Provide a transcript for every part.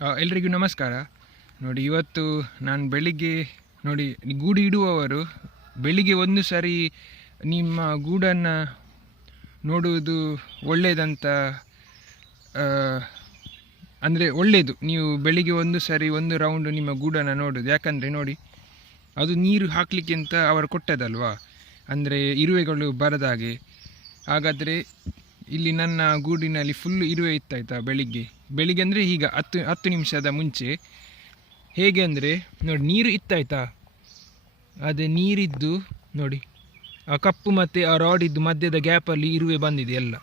ಎಲ್ರಿಗೂ ನಮಸ್ಕಾರ. ನೋಡಿ, ಇವತ್ತು ನಾನು ಬೆಳಿಗ್ಗೆ ನೋಡಿ ಗೂಡು ಇಡುವವರು ಬೆಳಿಗ್ಗೆ ಒಂದು ಸಾರಿ ನಿಮ್ಮ ಗೂಡನ್ನು ನೋಡುವುದು ಒಳ್ಳೆಯದಂತ, ಅಂದರೆ ಒಳ್ಳೆಯದು. ನೀವು ಬೆಳಿಗ್ಗೆ ಒಂದು ಸಾರಿ ಒಂದು ರೌಂಡ್ ನಿಮ್ಮ ಗೂಡನ್ನು ನೋಡೋದು. ಯಾಕಂದರೆ ನೋಡಿ, ಅದು ನೀರು ಹಾಕಲಿಕ್ಕೆ ಅಂತ ಅವರು ಕೊಟ್ಟದಲ್ವಾ, ಅಂದರೆ ಇರುವೆಗಳು ಬರದಾಗೆ. ಹಾಗಾದರೆ ಇಲ್ಲಿ ನನ್ನ ಗೂಡಿನಲ್ಲಿ ಫುಲ್ ಇರುವೆ ಇತ್ತಾಯ್ತಾ ಬೆಳಿಗ್ಗೆ ಅಂದರೆ ಈಗ 10 ನಿಮಿಷದ ಮುಂಚೆ. ಹೇಗೆ ಅಂದರೆ ನೋಡಿ, ನೀರು ಇತ್ತಾಯ್ತಾ, ಅದೇ ನೀರಿದ್ದು ನೋಡಿ ಆ ಕಪ್ಪು ಮತ್ತು ಆ ರಾಡಿದ್ದು ಮಧ್ಯದ ಗ್ಯಾಪಲ್ಲಿ ಇರುವೆ ಬಂದಿದೆ ಎಲ್ಲ.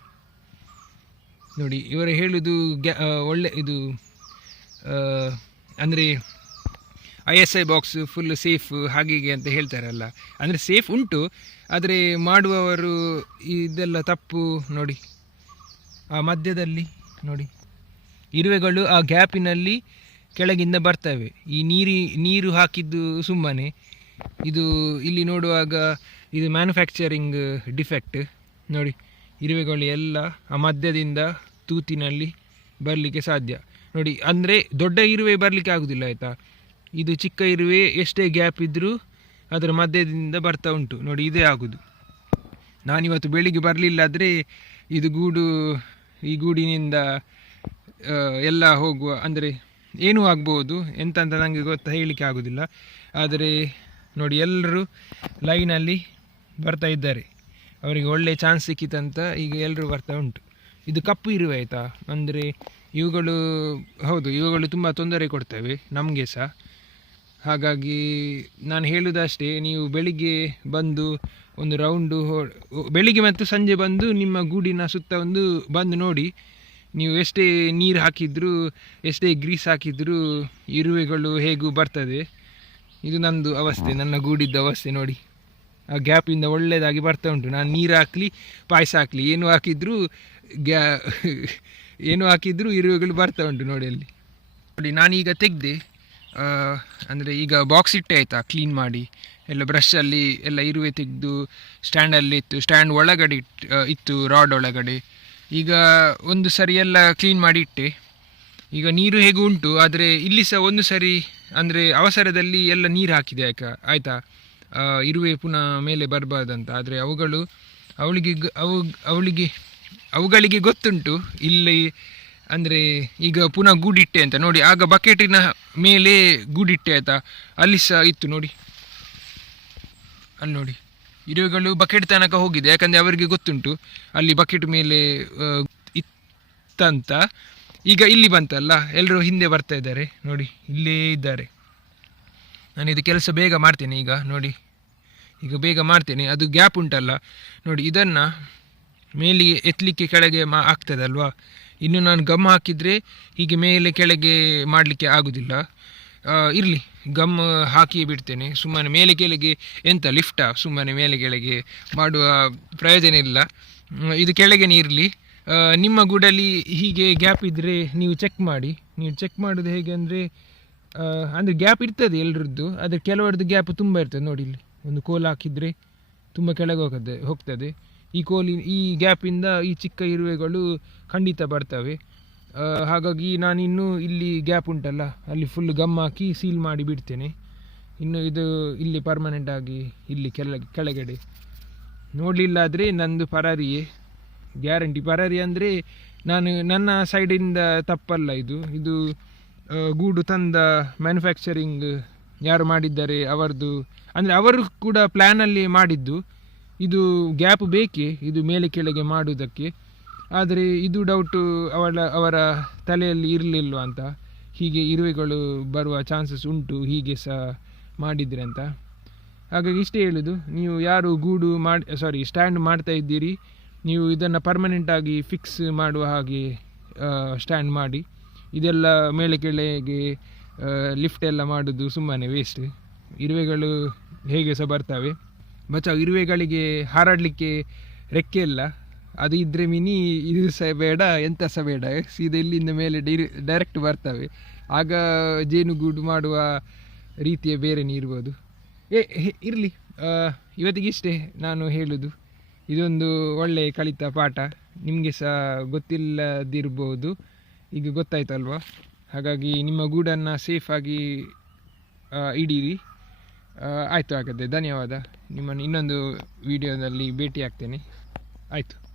ನೋಡಿ, ಇವರು ಹೇಳೋದು ಒಳ್ಳೆ ಇದು, ಅಂದರೆ ISI ಬಾಕ್ಸ್ ಫುಲ್ ಸೇಫ್ ಹಾಗೆ ಅಂತ ಹೇಳ್ತಾರಲ್ಲ. ಅಂದರೆ ಸೇಫ್ ಉಂಟು, ಆದರೆ ಮಾಡುವವರು ಇದೆಲ್ಲ ತಪ್ಪು. ನೋಡಿ, ಆ ಮಧ್ಯದಲ್ಲಿ ನೋಡಿ ಇರುವೆಗಳು ಆ ಗ್ಯಾಪಿನಲ್ಲಿ ಕೆಳಗಿಂದ ಬರ್ತವೆ. ಈ ನೀರು ಹಾಕಿದ್ದು ಸುಮ್ಮನೆ. ಇದು ಇಲ್ಲಿ ನೋಡುವಾಗ ಇದು ಮ್ಯಾನುಫ್ಯಾಕ್ಚರಿಂಗ್ ಡಿಫೆಕ್ಟ್. ನೋಡಿ, ಇರುವೆಗಳು ಎಲ್ಲ ಆ ಮಧ್ಯದಿಂದ ತೂತಿನಲ್ಲಿ ಬರಲಿಕ್ಕೆ ಸಾಧ್ಯ. ನೋಡಿ, ಅಂದರೆ ದೊಡ್ಡ ಇರುವೆ ಬರಲಿಕ್ಕೆ ಆಗೋದಿಲ್ಲ ಆಯಿತಾ. ಇದು ಚಿಕ್ಕ ಇರುವೆ ಎಷ್ಟೇ ಗ್ಯಾಪ್ ಇದ್ದರೂ ಅದರ ಮಧ್ಯದಿಂದ ಬರ್ತಾ ಉಂಟು. ನೋಡಿ, ಇದೇ ಆಗೋದು. ನಾನಿವತ್ತು ಬೆಳಿಗ್ಗೆ ಬರಲಿಲ್ಲ ಆದರೆ ಈ ಗೂಡಿನಿಂದ ಎಲ್ಲ ಹೋಗುವ, ಅಂದರೆ ಏನೂ ಆಗ್ಬೋದು, ಎಂತ ನನಗೆ ಹೇಳಲಿಕ್ಕೆ ಆಗೋದಿಲ್ಲ. ಆದರೆ ನೋಡಿ, ಎಲ್ಲರೂ ಲೈನಲ್ಲಿ ಬರ್ತಾ ಇದ್ದಾರೆ. ಅವರಿಗೆ ಒಳ್ಳೆಯ ಚಾನ್ಸ್ ಸಿಕ್ಕಿತಂತ ಈಗ ಎಲ್ಲರೂ ಬರ್ತಾ ಉಂಟು. ಇದು ಕಪ್ಪು ಇರುವೆ ಆಯಿತಾ, ಅಂದರೆ ಇವುಗಳು ತುಂಬ ತೊಂದರೆ ಕೊಡ್ತವೆ ನಮಗೆ ಸಹ. ಹಾಗಾಗಿ ನಾನು ಹೇಳೋದಷ್ಟೇ, ನೀವು ಬೆಳಿಗ್ಗೆ ಬಂದು ಒಂದು ರೌಂಡು ಬೆಳಿಗ್ಗೆ ಮತ್ತು ಸಂಜೆ ಬಂದು ನಿಮ್ಮ ಗೂಡಿನ ಸುತ್ತ ಬಂದು ನೋಡಿ. ನೀವು ಎಷ್ಟೇ ನೀರು ಹಾಕಿದರೂ ಎಷ್ಟೇ ಗ್ರೀಸ್ ಹಾಕಿದರೂ ಇರುವೆಗಳು ಹೇಗೂ ಬರ್ತದೆ. ಇದು ನನ್ನ ಅವಸ್ಥೆ, ನನ್ನ ಗೂಡಿದ್ದ ಅವಸ್ಥೆ. ನೋಡಿ, ಆ ಗ್ಯಾಪಿಂದ ಒಳ್ಳೆಯದಾಗಿ ಬರ್ತಾ ಉಂಟು. ನಾನು ನೀರು ಹಾಕಲಿ, ಪಾಯಸ ಹಾಕಲಿ, ಏನು ಹಾಕಿದರೂ ಇರುವೆಗಳು ಬರ್ತಾ ಉಂಟು. ನೋಡಿ, ಅಲ್ಲಿ ನೋಡಿ, ನಾನೀಗ ತೆಗೆದೆ, ಅಂದರೆ ಈಗ ಬಾಕ್ಸ್ ಇಟ್ಟೆ ಆಯಿತಾ, ಕ್ಲೀನ್ ಮಾಡಿ ಎಲ್ಲ ಬ್ರಷಲ್ಲಿ ಎಲ್ಲ ಇರುವೆ ತೆಗೆದು ಸ್ಟ್ಯಾಂಡಲ್ಲಿ ಇತ್ತು. ಸ್ಟ್ಯಾಂಡ್ ಒಳಗಡೆ ಇತ್ತು, ರಾಡ್ ಒಳಗಡೆ. ಈಗ ಒಂದು ಸರಿ ಎಲ್ಲ ಕ್ಲೀನ್ ಮಾಡಿ ಇಟ್ಟೆ. ಈಗ ನೀರು ಹೇಗೂ ಉಂಟು, ಆದರೆ ಇಲ್ಲಿ ಸಹ ಒಂದು ಸರಿ, ಅಂದರೆ ಅವಸರದಲ್ಲಿ ಎಲ್ಲ ನೀರು ಹಾಕಿದೆ ಆಯಿತಾ, ಇರುವೆ ಪುನಃ ಮೇಲೆ ಬರಬಾರ್ದಂತ. ಆದರೆ ಅವುಗಳಿಗೆ ಗೊತ್ತುಂಟು ಇಲ್ಲಿ, ಅಂದರೆ ಈಗ ಪುನಃ ಗೂಡಿಟ್ಟೆ ಅಂತ. ನೋಡಿ, ಆಗ ಬಕೆಟಿನ ಮೇಲೆ ಗೂಡಿಟ್ಟೆ ಆಯಿತಾ, ಅಲ್ಲಿ ಸಹ ಇತ್ತು. ನೋಡಿ, ಅಲ್ಲಿ ನೋಡಿ, ಇರುವೆಗಳು ಬಕೆಟ್ ತನಕ ಹೋಗಿದೆ. ಯಾಕಂದರೆ ಅವರಿಗೆ ಗೊತ್ತುಂಟು ಅಲ್ಲಿ ಬಕೆಟ್ ಮೇಲೆ ಇತ್ತಂತ. ಈಗ ಇಲ್ಲಿ ಬಂತಲ್ಲ, ಎಲ್ಲರೂ ಹಿಂದೆ ಬರ್ತಾ ಇದ್ದಾರೆ. ನೋಡಿ, ಇಲ್ಲೇ ಇದ್ದಾರೆ. ನಾನು ಇದು ಕೆಲಸ ಬೇಗ ಮಾಡ್ತೇನೆ. ಈಗ ಬೇಗ ಮಾಡ್ತೇನೆ. ಅದು ಗ್ಯಾಪ್ ಉಂಟಲ್ಲ ನೋಡಿ, ಇದನ್ನು ಮೇಲಿಗೆ ಎತ್ತಲಿಕ್ಕೆ ಕೆಳಗೆ ಆಗ್ತದಲ್ವಾ. ಇನ್ನು ನಾನು ಗಮ್ ಹಾಕಿದರೆ ಹೀಗೆ ಮೇಲೆ ಕೆಳಗೆ ಮಾಡಲಿಕ್ಕೆ ಆಗೋದಿಲ್ಲ. ಇರಲಿ, ಗಮ್ ಹಾಕಿ ಬಿಡ್ತೇನೆ. ಸುಮ್ಮನೆ ಮೇಲೆ ಕೆಳಗೆ ಎಂತ ಲಿಫ್ಟಾ, ಸುಮ್ಮನೆ ಮೇಲೆ ಕೆಳಗೆ ಮಾಡುವ ಪ್ರಯೋಜನ ಇಲ್ಲ. ಇದು ಕೆಳಗೇನೆ ಇರಲಿ. ನಿಮ್ಮ ಗೂಡಲ್ಲಿ ಹೀಗೆ ಗ್ಯಾಪ್ ಇದ್ದರೆ ನೀವು ಚೆಕ್ ಮಾಡಿ. ನೀವು ಚೆಕ್ ಮಾಡೋದು ಹೇಗೆ ಅಂದರೆ ಗ್ಯಾಪ್ ಇರ್ತದೆ ಎಲ್ಲರದ್ದು, ಆದರೆ ಕೆಲವರದ್ದು ಗ್ಯಾಪ್ ತುಂಬ ಇರ್ತದೆ. ನೋಡಿ, ಇಲ್ಲಿ ಒಂದು ಕೋಲ್ ಹಾಕಿದರೆ ತುಂಬ ಕೆಳಗೆ ಹೋಗ್ತದೆ. ಈ ಗ್ಯಾಪಿಂದ ಈ ಚಿಕ್ಕ ಇರುವೆಗಳು ಖಂಡಿತ ಬರ್ತವೆ. ಹಾಗಾಗಿ ನಾನಿನ್ನು ಇಲ್ಲಿ ಗ್ಯಾಪ್ ಉಂಟಲ್ಲ, ಅಲ್ಲಿ ಫುಲ್ ಗಮ್ ಹಾಕಿ ಸೀಲ್ ಮಾಡಿ ಬಿಡ್ತೇನೆ. ಇನ್ನು ಇದು ಇಲ್ಲಿ ಪರ್ಮನೆಂಟ್ ಆಗಿ ಇಲ್ಲಿ ಕೆಳಗಡೆ ನೋಡಲಿಲ್ಲ ಆದರೆ ನಂದು ಪರಾರಿಯೇ ಗ್ಯಾರಂಟಿ. ಪರಾರಿ ಅಂದರೆ ನನ್ನ ಸೈಡಿಂದ ತಪ್ಪಲ್ಲ. ಇದು ಗೂಡು ತಂದ ಮ್ಯಾನುಫ್ಯಾಕ್ಚರಿಂಗ್ ಯಾರು ಮಾಡಿದ್ದಾರೆ ಅವರದು, ಅಂದರೆ ಅವರು ಕೂಡ ಪ್ಲ್ಯಾನಲ್ಲಿ ಮಾಡಿದ್ದು. ಇದು ಗ್ಯಾಪ್ ಬೇಕೇ ಇದು ಮೇಲೆ ಕೆಳಗೆ ಮಾಡುವುದಕ್ಕೆ. ಆದರೆ ಇದು ಡೌಟು ಅವರ ತಲೆಯಲ್ಲಿ ಇರಲಿಲ್ಲ ಅಂತ. ಹೀಗೆ ಇರುವೆಗಳು ಬರುವ ಚಾನ್ಸಸ್ ಉಂಟು ಹೀಗೆ ಸಹ ಮಾಡಿದರೆ ಅಂತ. ಹಾಗಾಗಿ ಇಷ್ಟೇ ಹೇಳೋದು, ನೀವು ಯಾರು ಸ್ಟ್ಯಾಂಡ್ ಮಾಡ್ತಾ ಇದ್ದೀರಿ, ನೀವು ಇದನ್ನು ಪರ್ಮನೆಂಟಾಗಿ ಫಿಕ್ಸ್ ಮಾಡುವ ಹಾಗೆ ಸ್ಟ್ಯಾಂಡ್ ಮಾಡಿ. ಇದೆಲ್ಲ ಮೇಲೆ ಕೆಳಗೆ ಲಿಫ್ಟ್ ಎಲ್ಲ ಮಾಡೋದು ಸುಮ್ಮನೆ ವೇಸ್ಟ್. ಇರುವೆಗಳು ಹೇಗೆ ಸಹ ಬರ್ತವೆ. ಇರುವೆಗಳಿಗೆ ಹಾರಾಡಲಿಕ್ಕೆ ರೆಕ್ಕೆ ಇಲ್ಲ. ಅದು ಇದ್ದರೆ ಇದು ಸಹ ಬೇಡ, ಎಂಥ ಸಹ ಬೇಡ, ಸೀದಾ ಇಲ್ಲಿಂದ ಮೇಲೆ ಡೈರೆಕ್ಟ್ ಬರ್ತವೆ. ಆಗ ಜೇನುಗೂಡು ಮಾಡುವ ರೀತಿಯ ಬೇರೆನೇ ಇರ್ಬೋದು. ಇರಲಿ, ಇವತ್ತಿಗಿಷ್ಟೇ ನಾನು ಹೇಳೋದು. ಇದೊಂದು ಒಳ್ಳೆಯ ಕಲಿತ ಪಾಠ. ನಿಮಗೆ ಸಹ ಗೊತ್ತಿಲ್ಲದಿರ್ಬೋದು, ಈಗ ಗೊತ್ತಾಯ್ತಲ್ವ. ಹಾಗಾಗಿ ನಿಮ್ಮ ಗೂಡನ್ನು ಸೇಫಾಗಿ ಇಡೀರಿ. ಆಯಿತು, ಹಾಗಾದರೆ ಧನ್ಯವಾದ. ನಿಮ್ಮನ್ನು ಇನ್ನೊಂದು ವಿಡಿಯೋದಲ್ಲಿ ಭೇಟಿ ಆಗ್ತೇನೆ. ಆಯಿತು.